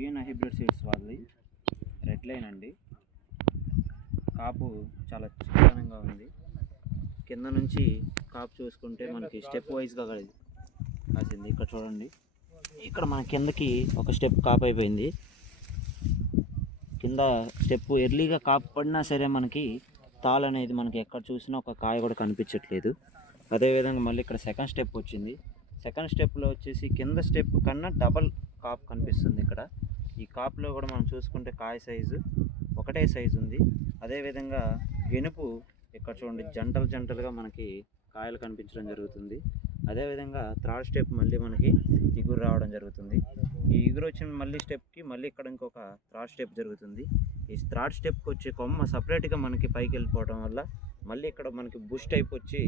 VN hybrid seeds వాళ్ళది. Red line అండి. కాపు చాలా చిక్కదనంగా ఉంది. కింద నుంచి కాపు చూసుకుంటే మనకి స్టెప్ వైజ్గా కాసింది. ఇక్కడ చూడండి. ఇక్కడ మన కిందకి ఒక స్టెప్ కాపు అయిపోయింది. కింద స్టెప్ ఎర్లీగా కాపు పడినా సరే మనకి తాల్ అనేది మనకి ఎక్కడ చూసినా ఒక కాయ కూడా కనిపించట్లేదు. అదేవిధంగా మళ్ళీ ఇక్కడ సెకండ్ స్టెప్ వచ్చింది. సెకండ్ స్టెప్లో వచ్చేసి కింద స్టెప్ కన్నా డబల్ కాప్ కనిపిస్తుంది ఇక్కడ. ఈ కాప్లో కూడా మనం చూసుకుంటే కాయ సైజు ఒకటే సైజు ఉంది. అదేవిధంగా గెనుపు ఇక్కడ చూడండి జంటలు జంటలుగా మనకి కాయలు కనిపించడం జరుగుతుంది. అదేవిధంగా థర్డ్ స్టెప్ మళ్ళీ మనకి ఇగురు రావడం జరుగుతుంది. ఈ ఇగురు వచ్చిన మళ్ళీ స్టెప్కి మళ్ళీ ఇక్కడ ఇంకొక థర్డ్ స్టెప్ జరుగుతుంది. ఈ థర్డ్ స్టెప్కి వచ్చే కొమ్మ సపరేట్గా మనకి పైకి వెళ్ళిపోవడం వల్ల మళ్ళీ ఇక్కడ మనకి బుష్ టైప్ వచ్చి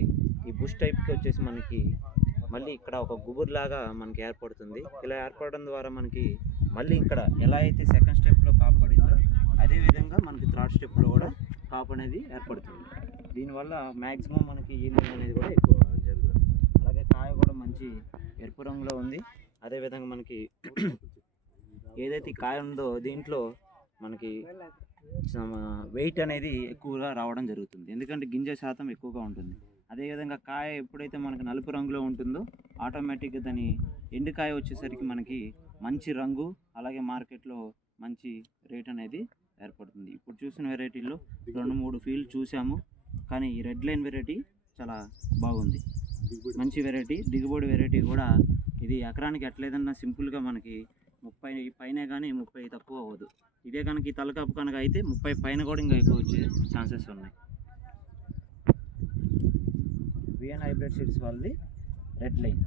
ఈ బుష్ టైప్కి వచ్చేసి మనకి మళ్ళీ ఇక్కడ ఒక గుబుర్లాగా మనకి ఏర్పడుతుంది. ఇలా ఏర్పడడం ద్వారా మనకి మళ్ళీ ఇక్కడ ఎలా అయితే సెకండ్ స్టెప్లో కాపాడిందో పడిందో అదేవిధంగా మనకి థర్డ్ స్టెప్లో కూడా కాపు అనేది ఏర్పడుతుంది. దీనివల్ల మ్యాక్సిమం మనకి ఈల్డింగ్ అనేది కూడా ఎక్కువ జరుగుతుంది. అలాగే కాయ కూడా మంచి ఎరుపు రంగులో ఉంది. అదేవిధంగా మనకి ఏదైతే కాయ ఉందో దీంట్లో మనకి వెయిట్ అనేది ఎక్కువగా రావడం జరుగుతుంది. ఎందుకంటే గింజ శాతం ఎక్కువగా ఉంటుంది. అదేవిధంగా కాయ ఎప్పుడైతే మనకి నలుపు రంగులో ఉంటుందో ఆటోమేటిక్గా దాని ఎండుకాయ వచ్చేసరికి మనకి మంచి రంగు అలాగే మార్కెట్లో మంచి రేట్ అనేది ఏర్పడుతుంది. ఇప్పుడు చూసిన వెరైటీల్లో రెండు మూడు ఫీల్డ్ చూసాము. కానీ ఈ రెడ్ లైన్ వెరైటీ చాలా బాగుంది. మంచి వెరైటీ దిగుబడి వెరైటీ కూడా ఇది ఎకరానికి ఎట్లేదన్నా సింపుల్గా మనకి ముప్పై పైన కానీ ముప్పై తక్కువ అవ్వదు. ఇదే కనుక ఈ తలకాపు కనుక అయితే ముప్పై పైన కూడా ఇంకా ఎక్కువ వచ్చే ఛాన్సెస్ ఉన్నాయి. విఎన్ హైబ్రిడ్ సీడ్స్ వాళ్ళది రెడ్ లైన్.